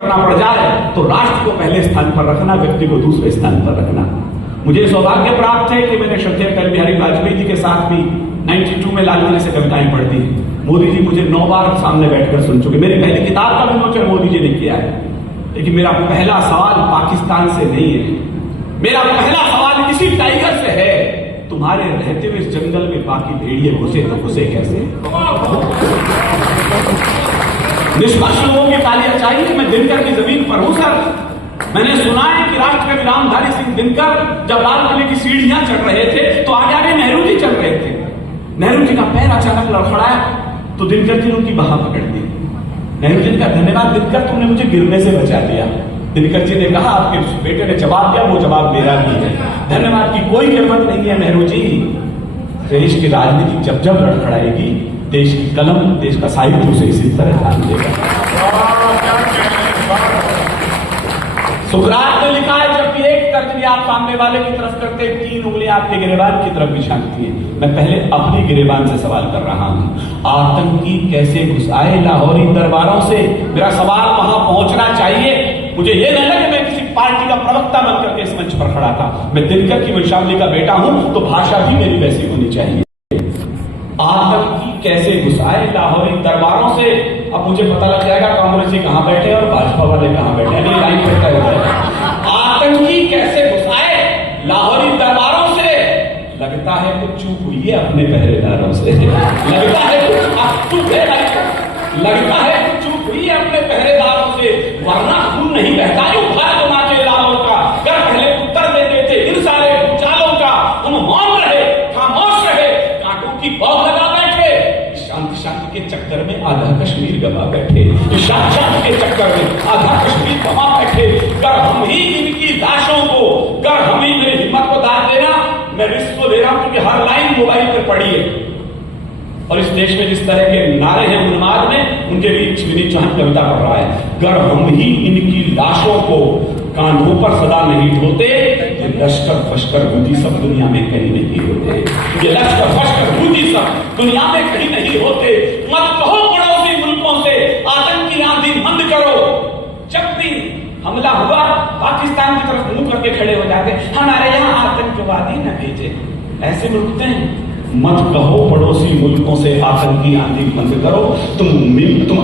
करना पड़ जाए तो राष्ट्र को पहले स्थान पर रखना, व्यक्ति को दूसरे स्थान पर रखना। मुझे सौभाग्य प्राप्त है कि मैंने श्रद्धेय अटल बिहारी वाजपेयी जी के साथ भी 92 में लाल किले से कविताएं पढ़ती हैं। मोदी जी मुझे 9 बार सामने बैठकर सुन चुके। मेरी पहली किताब का विमोचन मोदी जी ने किया है, लेकिन मेरा पहला सवाल पाकिस्तान से नहीं है। मेरा पहला सवाल इसी टाइगर से है, तुम्हारे रहते हुए इस जंगल में बाकी भेड़िए घुसे तो घुसे कैसे? निष्पक्ष लोगों की तालियां चाहिए। मैं दिनकर की जमीन पर हूं सर। मैंने सुना है कि राष्ट्रकवि रामधारी सिंह दिनकर जब लाल किले की सीढ़ियां चढ़ रहे थे तो आगे आगे नेहरू जी चल रहे थे। नेहरू जी का पैर अचानक लड़खड़ाया तो दिनकर जी ने उनकी बाह पकड़ दी। नेहरू जी ने कहा, धन्यवाद दिनकर, तुमने मुझे गिरने से बचा दिया। दिनकर जी ने कहा, आपके बेटे ने जवाब दिया, वो जवाब मेरा भी है। धन्यवाद की कोई जरूरत नहीं है नेहरू जी। देश की राजनीति जब जब लड़खड़ाएगी, देश की कलम, देश का साहित्य उसे इसी तरह ध्यान देगा। सुकरात ने लिखा है, जब भी एक तर्जनी आप सामने वाले की तरफ करते, 3 उंगलियां आपके गिरेबान की तरफ भी झांकती है। मैं पहले अपनी गिरेबान से सवाल कर रहा हूं, आतंकी कैसे घुस आए लाहौरी दरबारों से? मेरा सवाल वहां पहुंचना चाहिए। मुझे यह नहीं लगा कि मैं किसी पार्टी का प्रवक्ता बनकर के इस मंच पर खड़ा था। मैं दिनकर की वंशावली का बेटा हूं, तो भाषा भी मेरी वैसी होनी चाहिए। आतंकी कैसे घुस आए लाहौरी दरबारों से? अब मुझे पता लग जाएगा कांग्रेस जी कहां बैठे और भाजपा वाले कहां बैठे हैं। ये लाइन करता है, आतंकी कैसे घुस आए लाहौरी दरबारों से? लगता है कुछ चूक हुई है अपने पहरेदारों से। लगता है कुछ चूक है, लगता है कुछ चूक हुई है अपने पहरेदारों से, वरना खून नहीं बहता यूं भारत माँ के लालों का। कर पहले उत्तर देते थे इन सारे भूचालों का। हम मौन रहे, खामोश रहे, कांटों की बौग लगा बैठे। शांति शांति के चक्कर में आधा कश्मीर गवा बैठे। शांति शांति के चक्कर में आधा कश्मीर गवा बैठे। कर हम ही इनकी लाशों को, कर हम ही, मेरी हिम्मत को दाद देना। मैं रिस्क को दे रहा हूं क्योंकि हर लाइन मोबाइल पर पड़ी है। और इस देश में जिस तरह के नारे हैं उन्माद में, उनके बीच विनीत चौहान कविता पढ़ रहा है। गर हम ही इनकी लाशों को कांधों पर सदा नहीं ढोते, ये लश्कर फश्कर बूदी सब दुनिया में कहीं नहीं होते। ये लश्कर फश्कर बूदी सब दुनिया में कहीं नहीं होते। मत कहो पड़ोसी मुल्कों से आतंकी आंधी बंद करो। जब भी हमला हुआ पाकिस्तान की तरफ मुंह करके खड़े हो जाते, हमारे यहाँ आतंकवादी न भेजे, ऐसे रुकते हैं। मत कहो पड़ोसी मुल्कों से आतंकी आंधी बंद करो। तुम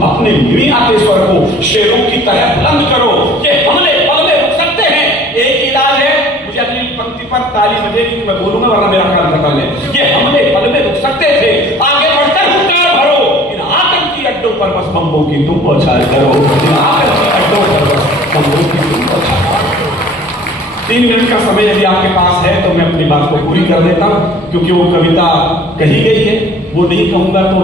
अपने मियां स्वर को शेरों की तरह बुलंद करो। ये हमले पगले रुक सकते हैं, एक इलाज है। मुझे अगली पंक्ति पर ताली बजेगी तो मैं बोलूंगा, वरना मेरा कदम खत्म है। ये हमले पगले रुक सकते थे, आगे बढ़कर हुंकार भरो। इन आतंकी अड्डों पर बस बम्बों की तुम बौछार करो। इन आतंकी अड्डों पर बस बम्बों की तुम बौछार करो। 3 मिनट का समय यदि आपके पास है तो मैं अपनी बात को पूरी कर देता हूं, क्योंकि वो कविता कही गई है, वो नहीं कहूंगा तो